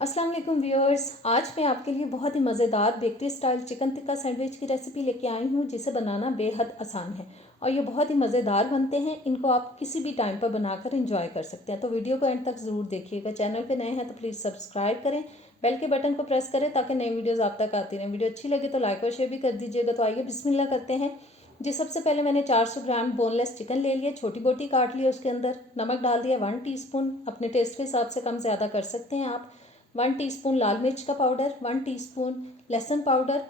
अस्सलाम वालेकुम व्यूअर्स। आज मैं आपके लिए बहुत ही मज़ेदार bakery style chicken tikka sandwich की रेसिपी लेके आई हूँ, जिसे बनाना बेहद आसान है और ये बहुत ही मज़ेदार बनते हैं। इनको आप किसी भी टाइम पर बनाकर एंजॉय कर सकते हैं। तो वीडियो को एंड तक ज़रूर देखिएगा। चैनल पे नए हैं तो प्लीज़ सब्सक्राइब करें, बेल के बटन को प्रेस करें ताकि नई वीडियोज़ आप तक आती रहें। वीडियो अच्छी लगे तो लाइक और शेयर भी कर दीजिएगा। तो आइए बिस्मिल्लाह करते हैं। जी, सबसे पहले मैंने 400 ग्राम बोनलेस चिकन ले लिया, छोटी बोटी काट लिया। उसके अंदर नमक डाल दिया 1 टीस्पून, अपने टेस्ट के हिसाब से कम ज़्यादा कर सकते हैं आप। 1 टीस्पून लाल मिर्च का पाउडर, 1 टीस्पून लहसुन पाउडर,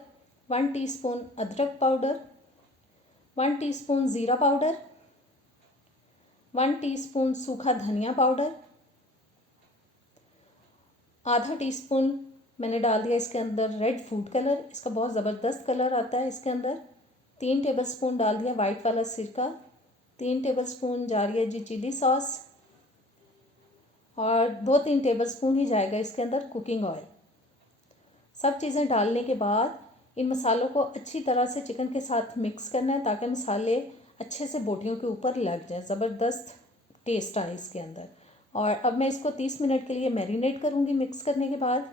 1 टीस्पून अदरक पाउडर, 1 टीस्पून ज़ीरा पाउडर, 1 टीस्पून सूखा धनिया पाउडर, आधा टीस्पून मैंने डाल दिया इसके अंदर रेड फूड कलर, इसका बहुत ज़बरदस्त कलर आता है इसके अंदर। 3 टेबलस्पून डाल दिया वाइट वाला सिरका, 3 टेबलस्पून जा रही है जी चिली सॉस और 2-3 टेबलस्पून ही जाएगा इसके अंदर कुकिंग ऑयल। सब चीज़ें डालने के बाद इन मसालों को अच्छी तरह से चिकन के साथ मिक्स करना है ताकि मसाले अच्छे से बोटियों के ऊपर लग जाए, ज़बरदस्त टेस्ट आए इसके अंदर। और अब मैं इसको 30 मिनट के लिए मैरिनेट करूँगी। मिक्स करने के बाद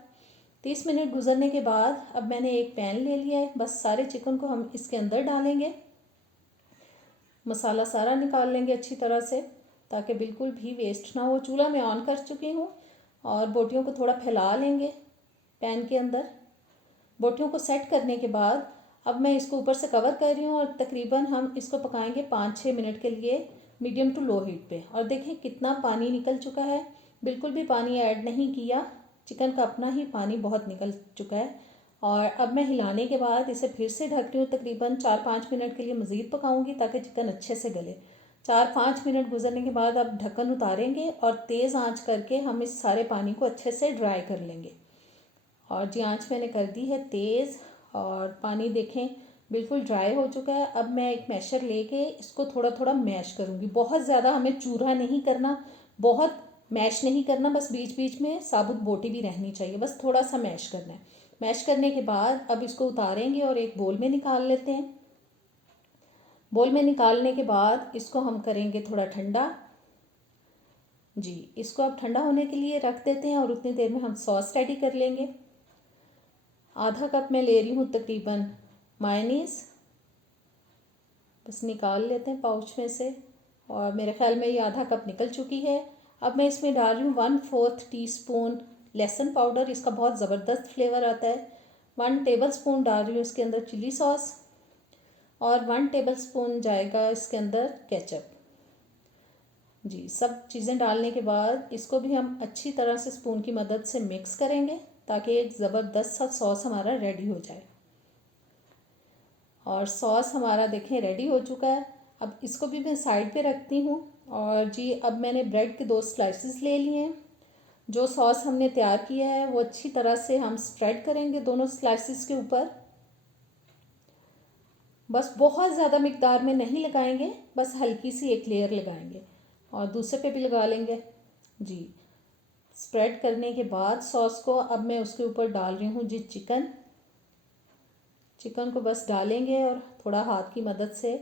30 मिनट गुजरने के बाद अब मैंने एक पैन ले लिया है। बस सारे चिकन को हम इसके अंदर डालेंगे, मसाला सारा निकाल लेंगे अच्छी तरह से ताकि बिल्कुल भी वेस्ट ना हो। चूल्हा मैं ऑन कर चुकी हूँ और बोटियों को थोड़ा फैला लेंगे पैन के अंदर। बोटियों को सेट करने के बाद अब मैं इसको ऊपर से कवर कर रही हूँ और तकरीबन हम इसको पकाएंगे 5-6 मिनट के लिए मीडियम टू लो हीट पे। और देखें कितना पानी निकल चुका है, बिल्कुल भी पानी ऐड नहीं किया, चिकन का अपना ही पानी बहुत निकल चुका है। और अब मैं हिलाने के बाद इसे फिर से ढक रही हूँ, तकरीबन 4-5 मिनट के लिए मज़ीद पकाऊंगी ताकि चिकन अच्छे से गले। 4-5 मिनट गुजरने के बाद अब ढक्कन उतारेंगे और तेज़ आंच करके हम इस सारे पानी को अच्छे से ड्राई कर लेंगे। और जी आंच मैंने कर दी है तेज़ और पानी देखें बिल्कुल ड्राई हो चुका है। अब मैं एक मैशर लेके इसको थोड़ा थोड़ा मैश करूँगी। बहुत ज़्यादा हमें चूरा नहीं करना, बहुत मैश नहीं करना, बस बीच बीच में साबुत बोटी भी रहनी चाहिए, बस थोड़ा सा मैश करना है। मैश करने के बाद अब इसको उतारेंगे और एक बोल में निकाल लेते हैं। बोल में निकालने के बाद इसको हम करेंगे थोड़ा ठंडा। जी, इसको अब ठंडा होने के लिए रख देते हैं और उतनी देर में हम सॉस रेडी कर लेंगे। आधा कप मैं ले रही हूँ तकरीबन मायोनीज़, बस निकाल लेते हैं पाउच में से और मेरे ख्याल में ये आधा कप निकल चुकी है। अब मैं इसमें डाल रही हूँ 1/4 टीस्पून लहसुन पाउडर, इसका बहुत ज़बरदस्त फ्लेवर आता है। 1 टेबलस्पून डाल रही हूँ इसके अंदर चिली सॉस और 1 टेबलस्पून जाएगा इसके अंदर केचप। जी, सब चीज़ें डालने के बाद इसको भी हम अच्छी तरह से स्पून की मदद से मिक्स करेंगे ताकि एक ज़बरदस्त सा सॉस हमारा रेडी हो जाए। और सॉस हमारा देखें रेडी हो चुका है। अब इसको भी मैं साइड पे रखती हूँ। और जी अब मैंने ब्रेड के 2 स्लाइसेस ले लिए हैं। जो सॉस हमने तैयार किया है वो अच्छी तरह से हम स्प्रेड करेंगे दोनों स्लाइसेस के ऊपर। बस बहुत ज़्यादा मिकदार में नहीं लगाएंगे, बस हल्की सी एक लेयर लगाएंगे और दूसरे पे भी लगा लेंगे। जी, स्प्रेड करने के बाद सॉस को अब मैं उसके ऊपर डाल रही हूँ जी चिकन को बस डालेंगे और थोड़ा हाथ की मदद से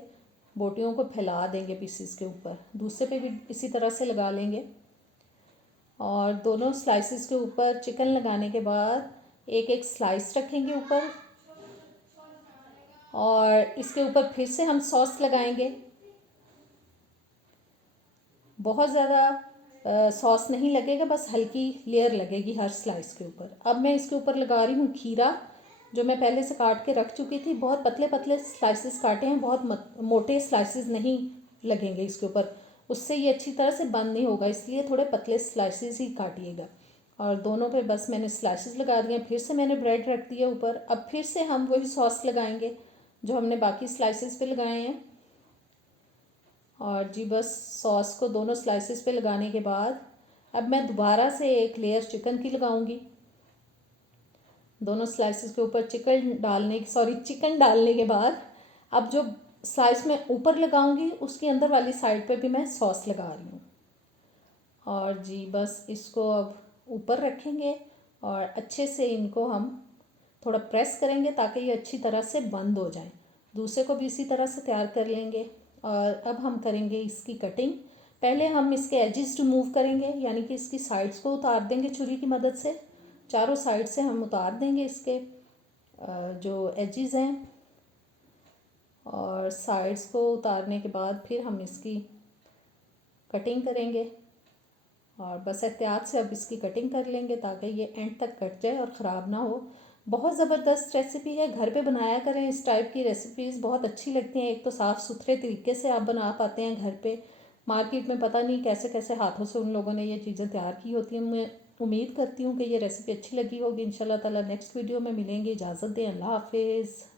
बोटियों को फैला देंगे पीसेस के ऊपर। दूसरे पे भी इसी तरह से लगा लेंगे और दोनों स्लाइसेस के ऊपर चिकन लगाने के बाद एक एक स्लाइस रखेंगे ऊपर और इसके ऊपर फिर से हम सॉस लगाएंगे। बहुत ज़्यादा सॉस नहीं लगेगा, बस हल्की लेयर लगेगी हर स्लाइस के ऊपर। अब मैं इसके ऊपर लगा रही हूँ खीरा, जो मैं पहले से काट के रख चुकी थी। बहुत पतले पतले स्लाइसेस काटे हैं, बहुत मोटे स्लाइसेस नहीं लगेंगे इसके ऊपर, उससे ये अच्छी तरह से बंद नहीं होगा, इसलिए थोड़े पतले स्लाइसेस ही काटिएगा। और दोनों पे बस मैंने स्लाइसेस लगा दिए। फिर से मैंने ब्रेड रख दिया ऊपर। अब फिर से हम वही सॉस लगाएंगे जो हमने बाकी स्लाइसेस पे लगाए हैं। और जी बस सॉस को दोनों स्लाइसेस पे लगाने के बाद अब मैं दोबारा से एक लेयर चिकन की लगाऊंगी। दोनों स्लाइसेस के ऊपर चिकन डालने के बाद अब जो स्लाइस में ऊपर लगाऊंगी उसके अंदर वाली साइड पे भी मैं सॉस लगा रही हूँ। और जी बस इसको अब ऊपर रखेंगे और अच्छे से इनको हम थोड़ा प्रेस करेंगे ताकि ये अच्छी तरह से बंद हो जाए। दूसरे को भी इसी तरह से तैयार कर लेंगे। और अब हम करेंगे इसकी कटिंग। पहले हम इसके एजेस रिमूव करेंगे, यानी कि इसकी साइड्स को उतार देंगे छुरी की मदद से। चारों साइड से हम उतार देंगे इसके जो एजेस हैं, और साइड्स को उतारने के बाद फिर हम इसकी कटिंग करेंगे। और बस एहतियात से अब इसकी कटिंग कर लेंगे ताकि ये एंड तक कट जाए और ख़राब ना हो। बहुत ज़बरदस्त रेसिपी है, घर पे बनाया करें। इस टाइप की रेसिपीज़ बहुत अच्छी लगती हैं। एक तो साफ़ सुथरे तरीके से आप बना पाते हैं घर पे, मार्केट में पता नहीं कैसे कैसे हाथों से उन लोगों ने ये चीज़ें तैयार की होती हैं। मैं उम्मीद करती हूँ कि ये रेसिपी अच्छी लगी होगी। इंशाल्लाह ताला नेक्स्ट वीडियो में मिलेंगे। इजाज़त दें, अल्लाह हाफिज़।